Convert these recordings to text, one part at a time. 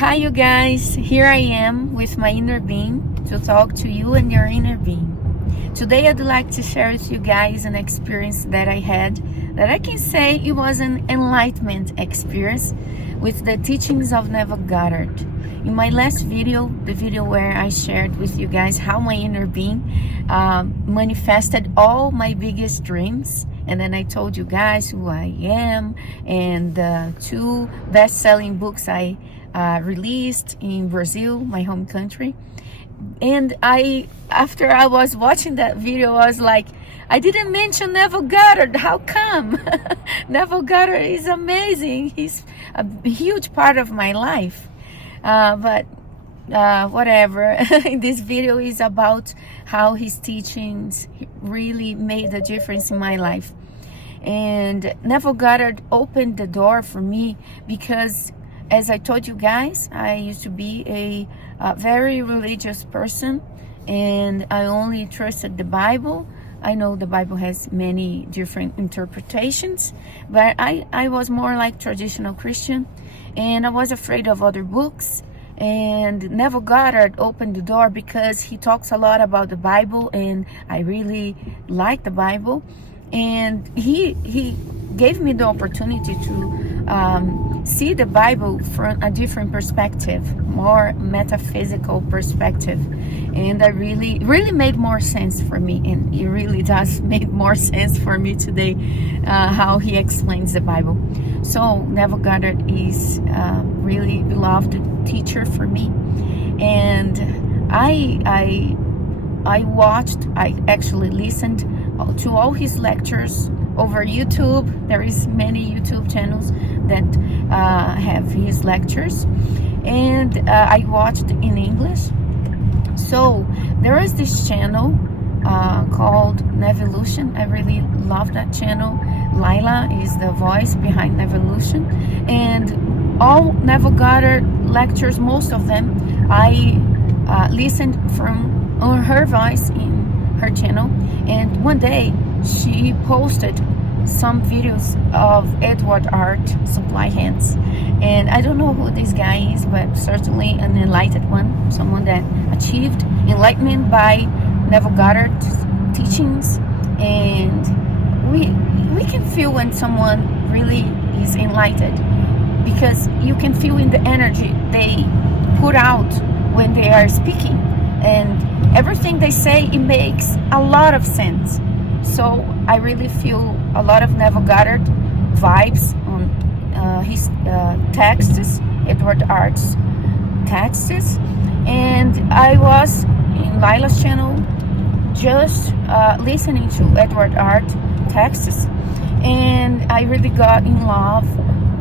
Hi you guys, here I am with my inner being to talk to you and your inner being. Today I'd like to share with you guys an experience that I had that I can say it was an enlightenment experience with the teachings of Neville Goddard. In my last video, the video where I shared with you guys how my inner being manifested all my biggest dreams, and then I told you guys who I am and the 2 best-selling books I released in Brazil, my home country. And after I was watching that video, I was like, I didn't mention Neville Goddard. How come? Neville Goddard is amazing. He's a huge part of my life. But whatever. This video is about how his teachings really made a difference in my life. And Neville Goddard opened the door for me because, as I told you guys, I used to be a very religious person, and I only trusted the Bible. I know the Bible has many different interpretations, but I was more like traditional Christian, and I was afraid of other books. And Neville Goddard opened the door because he talks a lot about the Bible, and I really like the Bible. And he gave me the opportunity to see the Bible from a different perspective, more metaphysical perspective, and that really made more sense for me, and it really does make more sense for me today how he explains the Bible. So Neville Goddard is really beloved teacher for me, and I actually listened to all his lectures over YouTube. There is many YouTube channels that have his lectures, and I watched in English. So there is this channel called Nevevolution. I really love that channel. Lila is the voice behind Nevevolution, and all Neville Goddard lectures, most of them, I listened from her voice in her channel. And one day she posted some videos of Edward Art Supply Hands, and I don't know who this guy is, but certainly an enlightened one, someone that achieved enlightenment by Neville Goddard's teachings. And we can feel when someone really is enlightened, because you can feel in the energy they put out when they are speaking, and everything they say, it makes a lot of sense. So I really feel a lot of Neville Goddard vibes on his texts, Edward Art's texts. And I was in Lila's channel just listening to Edward Art texts, and I really got in love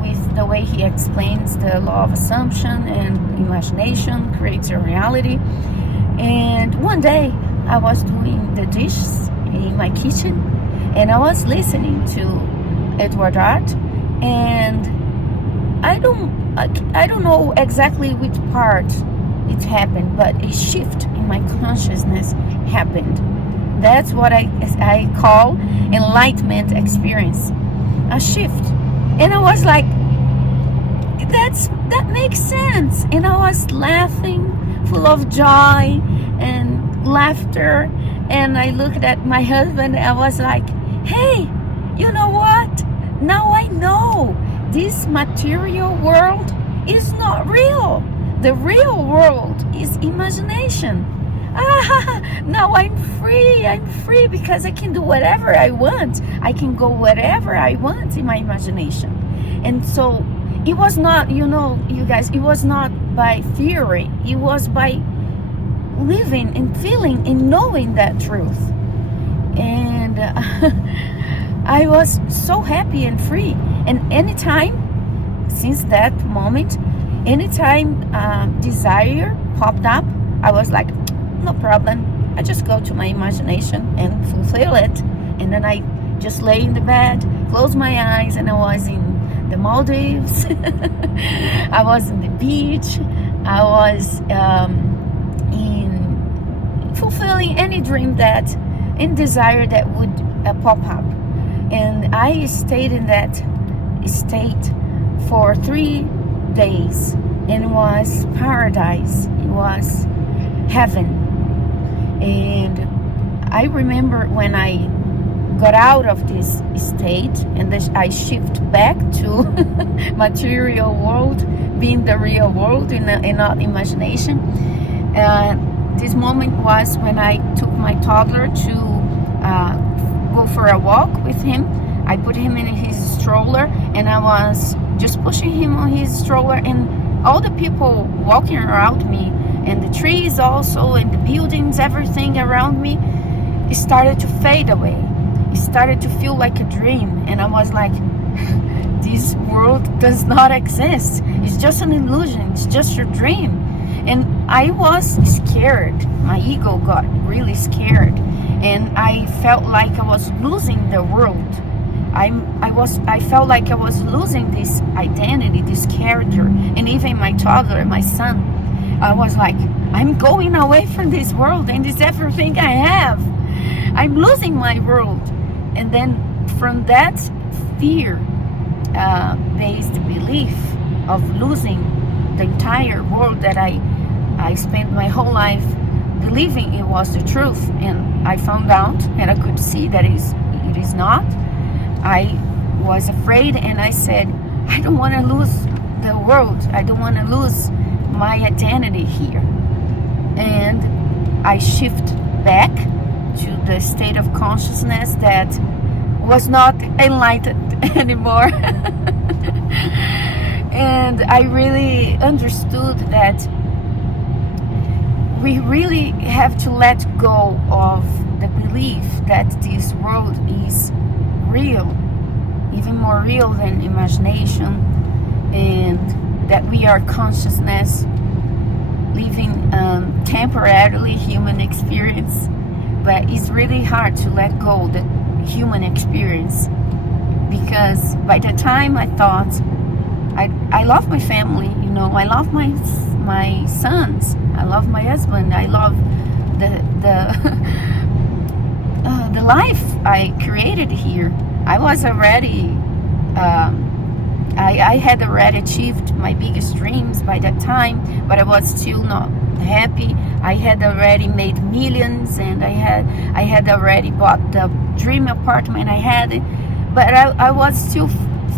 with the way he explains the law of assumption and imagination creates a reality. And one day I was doing the dishes in my kitchen, and I was listening to Edward Art, and I don't know exactly which part it happened, but a shift in my consciousness happened. That's what I call enlightenment experience, a shift. And I was like, that makes sense. And I was laughing, full of joy and laughter. And I looked at my husband and I was like, hey, you know what? Now I know this material world is not real. The real world is imagination. Now I'm free because I can do whatever I want. I can go wherever I want in my imagination. And so it was not, you guys, it was not by theory. It was by living and feeling and knowing that truth. And I was so happy and free. And anytime, since that moment, anytime desire popped up, I was like, no problem. I just go to my imagination and fulfill it. And then I just lay in the bed, close my eyes, and I was in the Maldives. I was in the beach. I was in fulfilling any dream that, any desire that would pop up. And I stayed in that state for 3 days. and it was paradise. It was heaven. And I remember when I got out of this state and I shift back to material world, being the real world and not imagination. This moment was when I took my toddler to go for a walk with him. I put him in his stroller and I was just pushing him on his stroller, and all the people walking around me and the trees also and the buildings, everything around me, it started to fade away. It started to feel like a dream, and I was like, this world does not exist. It's just an illusion. It's just your dream. And I was scared. My ego got really scared, and I felt like I was losing the world. I felt like I was losing this identity, this character, and even my toddler, my son. I was like, I'm going away from this world, and it's everything I have. I'm losing my world. And then from that fear-based belief of losing the entire world that I spent my whole life believing it was the truth, and I found out and I could see that it is not. I was afraid, and I said, I don't want to lose the world. I don't want to lose my identity here. And I shift back to the state of consciousness that was not enlightened anymore. And I really understood that we really have to let go of the belief that this world is real, even more real than imagination, and that we are consciousness living temporarily human experience. But it's really hard to let go the human experience, because by the time I thought I love my family, I love my sons, I love my husband, I love the life I created here. I was already I had already achieved my biggest dreams by that time, but I was still not happy. I had already made millions, and I had already bought the dream apartment I had, but I was still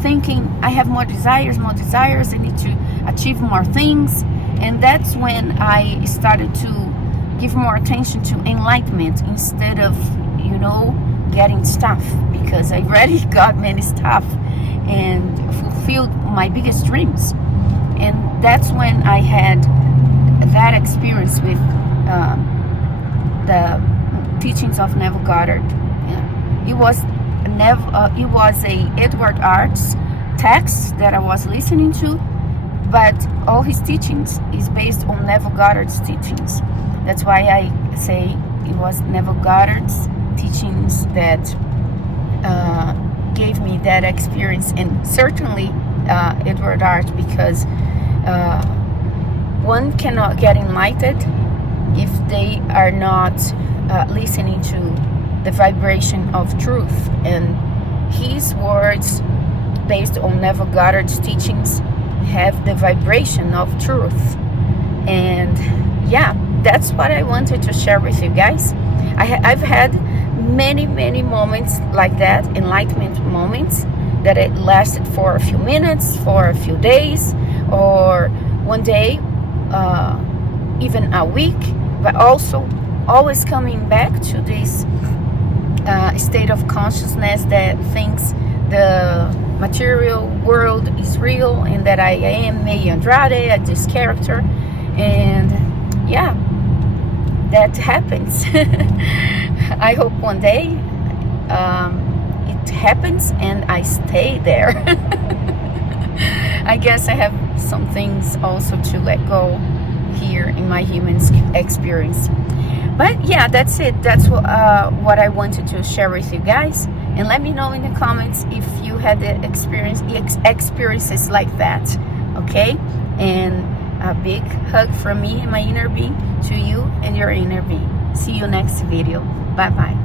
thinking I have more desires, I need to achieve more things. And that's when I started to give more attention to enlightenment instead of getting stuff, because I already got many stuff and fulfilled my biggest dreams. And that's when I had that experience with the teachings of Neville Goddard. It was a Edward Arts text that I was listening to, but all his teachings is based on Neville Goddard's teachings. That's why I say it was Neville Goddard's teachings that gave me that experience, and certainly Edward Arts, because one cannot get enlightened if they are not listening to the vibration of truth. And his words, based on Neville Goddard's teachings, have the vibration of truth. And yeah, that's what I wanted to share with you guys. I've had many moments like that, enlightenment moments, that it lasted for a few minutes, for a few days, or one day, even a week, but also always coming back to this state of consciousness that thinks the material world is real, and that I am May Andrade, this character. And yeah, that happens. I hope one day it happens and I stay there. I guess I have some things also to let go here in my human experience. But yeah, that's it. That's what I wanted to share with you guys. And let me know in the comments if you had the experiences like that. Okay? And a big hug from me and my inner being to you and your inner being. See you next video. Bye bye.